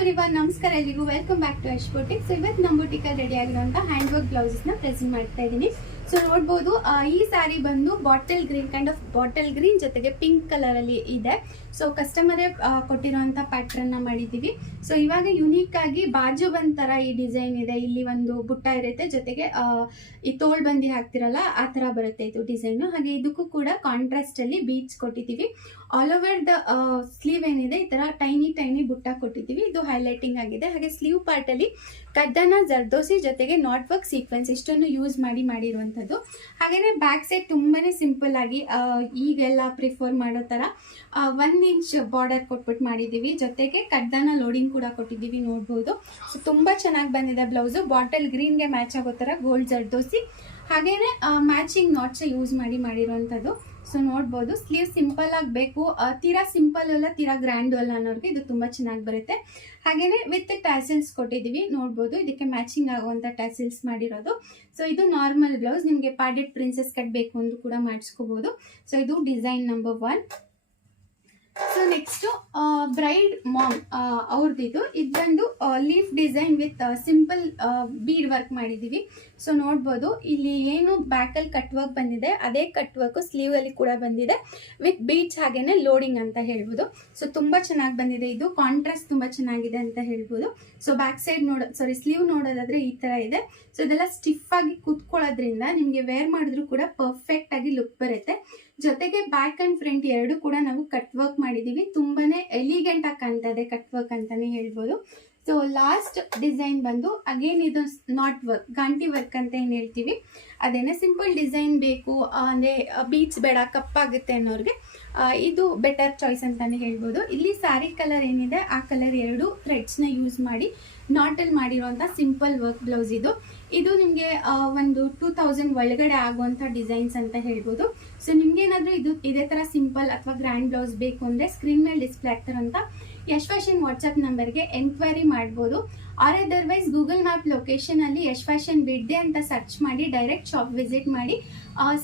Everyone, ನಮಸ್ಕಾರ ಎಲ್ಲಿಗೂ. Welcome back to Yash boutique. So ಇವತ್ತು ನಮ್ಮ ಬೊಟಿಕಲ್ಲಿ ರೆಡಿ ಆಗಿರುವಂಥ ಹ್ಯಾಂಡ್ ವರ್ಕ್ ಬ್ಲೌಸಸ್ನ ಪ್ರೆಸೆಂಟ್ ಮಾಡ್ತಾ ಇದ್ದೀನಿ. ಸೊ ನೋಡ್ಬೋದು, ಈ ಸ್ಯಾರಿ ಬಂದು bottle green, kind of bottle green ಜೊತೆಗೆ ಪಿಂಕ್ ಕಲರಲ್ಲಿ ಇದೆ. ಸೊ ಕಸ್ಟಮರೇ ಕೊಟ್ಟಿರೋಂಥ ಪ್ಯಾಟ್ರನ್ನ ಮಾಡಿದ್ದೀವಿ. ಸೊ ಇವಾಗ ಯುನೀಕ್ ಆಗಿ ಬಾಜು ಬಂದ್ ಥರ ಈ ಡಿಸೈನ್ ಇದೆ. ಇಲ್ಲಿ ಒಂದು ಬುಟ್ಟ ಇರುತ್ತೆ, ಜೊತೆಗೆ ಈ ತೋಳ್ ಬಂದಿ ಹಾಕ್ತಿರಲ್ಲ ಆ ಥರ ಬರುತ್ತೆ ಇದು ಡಿಸೈನು. ಹಾಗೆ ಇದಕ್ಕೂ ಕೂಡ ಕಾಂಟ್ರಾಸ್ಟ್ ಅಲ್ಲಿ ಬೀಡ್ಸ್ ಕೊಟ್ಟಿದ್ದೀವಿ. ಆಲ್ ಓವರ್ ದ ಸ್ಲೀವ್ ಏನಿದೆ ಈ ತರ ಟೈನಿ ಬುಟ್ಟ ಕೊಟ್ಟಿದ್ದೀವಿ. ಇದು ಹೈಲೈಟಿಂಗ್ ಆಗಿದೆ. ಹಾಗೆ ಸ್ಲೀವ್ ಪಾರ್ಟ್ ಅಲ್ಲಿ ಕಡ್ಡನ, ಜರ್ದೋಸಿ ಜೊತೆಗೆ ನಾಟ್ ವರ್ಕ್ ಸೀಕ್ವೆನ್ಸ್ ಇಷ್ಟನ್ನು ಯೂಸ್ ಮಾಡಿರುವಂಥದ್ದು. ಹಾಗೇನೆ ಬ್ಯಾಕ್ ಸೈಡ್ ತುಂಬಾನೇ ಸಿಂಪಲ್ ಆಗಿ ಈಗೆಲ್ಲ ಪ್ರಿಫರ್ ಮಾಡೋ ತರ 1 ಇಂಚ್ ಬಾರ್ಡರ್ ಕೊಟ್ಬಿಟ್ಟು ಮಾಡಿದ್ದೀವಿ. ಜೊತೆಗೆ ಕಡ್ಡನ ಲೋಡಿಂಗ್ ಕೂಡ ಕೊಟ್ಟಿದ್ದೀವಿ, ನೋಡ್ಬೋದು. ಸೊ ತುಂಬಾ ಚೆನ್ನಾಗಿ ಬಂದಿದೆ ಬ್ಲೌಸು. ಬಾಟಲ್ ಗ್ರೀನ್ಗೆ ಮ್ಯಾಚ್ ಆಗೋ ತರ ಗೋಲ್ಡ್ ಜರ್ದೋಸಿ ಹಾಗೇನೆ ಮ್ಯಾಚಿಂಗ್ ನಾಟ್ಸ್ ಯೂಸ್ ಮಾಡಿರುವಂಥದ್ದು. ಸೊ ನೋಡ್ಬೋದು, ಸ್ಲೀವ್ ಸಿಂಪಲ್ ಆಗಿ ಬೇಕು, ತೀರಾ ಸಿಂಪಲ್ ಅಲ್ಲ ತೀರಾ ಗ್ರ್ಯಾಂಡ್ ಅಲ್ಲ ಅನ್ನೋರಿಗೆ ಇದು ತುಂಬಾ ಚೆನ್ನಾಗಿ ಬರುತ್ತೆ. ಹಾಗೇನೆ ವಿತ್ ಟ್ಯಾಸಲ್ಸ್ ಕೊಟ್ಟಿದ್ದೀವಿ, ನೋಡ್ಬೋದು. ಇದಕ್ಕೆ ಮ್ಯಾಚಿಂಗ್ ಆಗುವಂತ ಟ್ಯಾಸಲ್ಸ್ ಮಾಡಿರೋದು. ಸೊ ಇದು ನಾರ್ಮಲ್ ಬ್ಲೌಸ್. ನಿಮಗೆ ಪ್ಯಾಡೆಡ್ ಪ್ರಿನ್ಸೆಸ್ ಕಟ್ ಬೇಕು ಅಂದ್ರೂ ಕೂಡ ಮಾಡಿಸ್ಕೋಬಹುದು. ಸೊ ಇದು design number 1. So next bride mom ಅವ್ರದ್ದು ಇದು ಬಂದು leaf design with simple bead work ಮಾಡಿದೀವಿ. ಸೊ ನೋಡ್ಬೋದು, ಇಲ್ಲಿ ಏನು ಬ್ಯಾಕ್ ಅಲ್ಲಿ ಕಟ್ ವರ್ಕ್ ಬಂದಿದೆ ಅದೇ ಕಟ್ ವರ್ಕ್ ಸ್ಲೀವ್ ಅಲ್ಲಿ ಕೂಡ ಬಂದಿದೆ ವಿತ್ ಬೀಡ್ಸ್, ಹಾಗೇನೆ ಲೋಡಿಂಗ್ ಅಂತ ಹೇಳ್ಬೋದು. ಸೊ ತುಂಬಾ ಚೆನ್ನಾಗಿ ಬಂದಿದೆ. ಇದು ಕಾಂಟ್ರಾಸ್ಟ್ ತುಂಬಾ ಚೆನ್ನಾಗಿದೆ ಅಂತ ಹೇಳ್ಬೋದು. ಸೊ ಬ್ಯಾಕ್ ಸೈಡ್ ಸ್ಲೀವ್ ನೋಡೋದಾದ್ರೆ ಈ ತರ ಇದೆ. ಸೊ ಇದೆಲ್ಲ ಸ್ಟಿಫ್ ಆಗಿ ಕುತ್ಕೊಳ್ಳೋದ್ರಿಂದ ನಿಮ್ಗೆ ವೇರ್ ಮಾಡಿದ್ರು ಕೂಡ ಪರ್ಫೆಕ್ಟ್ ಆಗಿ ಲುಕ್ ಬರುತ್ತೆ. ಜೊತೆಗೆ ಬ್ಯಾಕ್ ಅಂಡ್ ಫ್ರಂಟ್ ಎರಡು ಕೂಡ ನಾವು ಕಟ್ ವರ್ಕ್ ಮಾಡಿದೀವಿ. ತುಂಬಾನೇ ಎಲಿಗೆಂಟ್ ಆಗಿ ಕಾಣ್ತಾ ಇದೆ ಕಟ್ ವರ್ಕ್ ಅಂತಾನೆ ಹೇಳ್ಬೋದು. ಸೊ ಲಾಸ್ಟ್ ಡಿಸೈನ್ ಬಂದು ಅಗೇನ್ ಇದು ನಾಟ್ ವರ್ಕ್, ಗಾಂಟಿ ವರ್ಕ್ ಅಂತ ಏನ್ ಹೇಳ್ತೀವಿ ಅದೇನೆ. ಸಿಂಪಲ್ ಡಿಸೈನ್ ಬೇಕು ಅಂದ್ರೆ ಬೀಚ್ ಬೇಡ, ಕಪ್ಪಾಗುತ್ತೆ ಅನ್ನೋರಿಗೆ ಇದು ಬೆಟರ್ ಚಾಯ್ಸ್ ಅಂತಾನೆ ಹೇಳ್ಬೋದು. ಇಲ್ಲಿ ಸ್ಯಾರಿ ಕಲರ್ ಏನಿದೆ ಆ ಕಲರ್ 2 ಥ್ರೆಡ್ಸ್ ನ ಯೂಸ್ ಮಾಡಿ ನಾಟ್ ಅಲ್ಲಿ ಮಾಡಿರುವಂತ ಸಿಂಪಲ್ ವರ್ಕ್ ಬ್ಲೌಸ್ ಇದು. ಇದು ನಿಮ್ಗೆ ಒಂದು 2000 ಒಳಗಡೆ ಆಗುವಂತ ಡಿಸೈನ್ಸ್ ಅಂತ ಹೇಳ್ಬೋದು. ಸೊ ನಿಮ್ಗೆ ಏನಾದ್ರೂ ಇದೇ ತರ ಸಿಂಪಲ್ ಅಥವಾ ಗ್ರ್ಯಾಂಡ್ ಬ್ಲೌಸ್ ಬೇಕು ಅಂದ್ರೆ ಸ್ಕ್ರೀನ್ ಮೇಲೆ ಡಿಸ್ಪ್ಲೇ ಆಗ್ತಾರಂತ ಯಶ್ ಫ್ಯಾಷನ್ ವಾಟ್ಸ್ಆಪ್ ನಂಬರ್ಗೆ ಎನ್ಕ್ವೈರಿ ಮಾಡ್ಬೋದು. R otherwise Google map location ಅಲ್ಲಿ ಯಶ್ ಫ್ಯಾಷನ್ ಬಿಡ್ಡೆ ಅಂತ ಸರ್ಚ್ ಮಾಡಿ ಡೈರೆಕ್ಟ್ ಶಾಪ್ ವಿಸಿಟ್ ಮಾಡಿ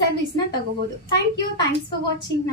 ಸರ್ವಿಸ್ನ ತಗೋಬಹುದು. Thanks for watching.